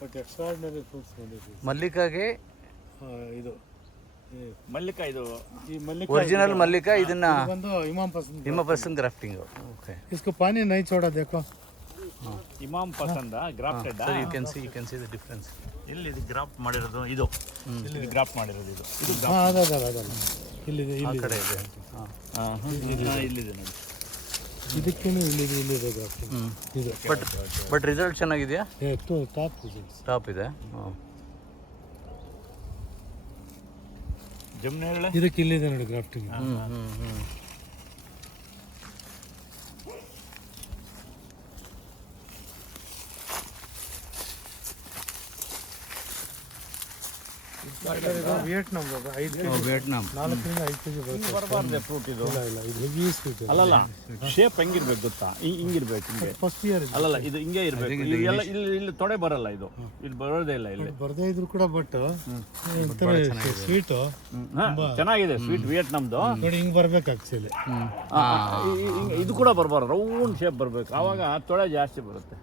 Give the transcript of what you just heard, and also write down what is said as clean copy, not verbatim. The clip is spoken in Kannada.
ಬಟ್ ಎಕ್ಸ್ಟ್ರಾರ್ಡಿನರಿ ಫ್ರೂಟ್ಸ್ ಬಂದಿದೆ. ಮಲ್ಲಿಕಾಗೆ ಇದು ಮಲ್ಲಿಕಾ, ಇದು ಈ ಮಲ್ಲಿका ओरिजिनल मल्लिका ಇದನ್ನ ಬಂದು ಇಮಾಮ್ ಪಸಂದ್. ನಿಮ್ಮ ಪಸಂದ್ ಗ್ರಾಫ್ಟಿಂಗ್. ಓಕೆ, इसको पानी नहीं छोड़ा देखो. Imam Pasand grafted. Sir you can see the difference. ಇಲ್ಲಿ ಇದು ಗ್ರಾಫ್ಟ್ ಮಾಡಿರೋದು, ಇದು ಇಲ್ಲಿ ಗ್ರಾಫ್ಟ್ ಮಾಡಿರೋದು, ಇದು ಅದಲ್ಲ ಇಲ್ಲಿದೆ ಆ ಇಲ್ಲಿದೆ ಕಡೆ ಇದೆ. ಇಲ್ಲಿದೆ ನೋಡಿ. ಇದಕ್ಕೇನು ಇಲ್ಲಿದೆ ಗ್ರಾಫ್ಟಿಂಗ್. ಇದು ಬಟ್ ರಿಸಲ್ಟ್ ಚೆನ್ನಾಗಿದೆಯಾ? Top results. ಟಾಪ್ ಇದೆ. ಜಮ್ನೇರಳೆ ಇದಕ್ಕೆ ಇಲ್ಲಿದೆ ನೋಡಿ ಗ್ರಾಫ್ಟಿಂಗ್. ವಿಯೆಟ್ನಾಂ 5 kg, ವಿಯೆಟ್ನಾಂ 4 ರಿಂದ 5 kg ಬರುತ್ತೆ. ಬರಬಾರ್ದೆ ಫ್ರೂಟ್ ಇದು. ಇಲ್ಲ ಇದು ಹೆವಿ ಸ್ವೀಟ್. ಅಲ್ಲಲ್ಲ, ಶೇಪ್ ಹೆಂಗಿರ್ಬೇಕು ಗೊತ್ತಾ? ಹಿಂಗಿರ್ಬೇಕು, ಹಿಂಗೆ. ಫಸ್ಟ್ ಇಯರ್ ಅಲ್ಲಲ್ಲ, ಇದು ಹಿಂಗೆ ಇರ್ಬೇಕು. ಎಲ್ಲ ಇಲ್ಲಿ ತೊಡೆ ಬರಲ್ಲ, ಇದು ಇಲ್ಲಿ ಬರೋದೇ ಇಲ್ಲ. ಇಲ್ಲಿ ಬರ್ದೇ ಇದ್ರು ಕೂಡ ಬಟ್ ಸ್ವೀಟ್ ಚೆನ್ನಾಗಿದೆ ಸ್ವೀಟ್ ವಿಯೆಟ್ನಾಮ್ದು. ನೋಡಿ ಹಿಂಗ್ ಬರ್ಬೇಕು ಆಕ್ಚುಲಿ. ಇದು ಕೂಡ ಬರಬಾರ್ದು, ರೌಂಡ್ ಶೇಪ್ ಬರಬೇಕು, ಆವಾಗ ತೊಡೆ ಜಾಸ್ತಿ ಬರುತ್ತೆ.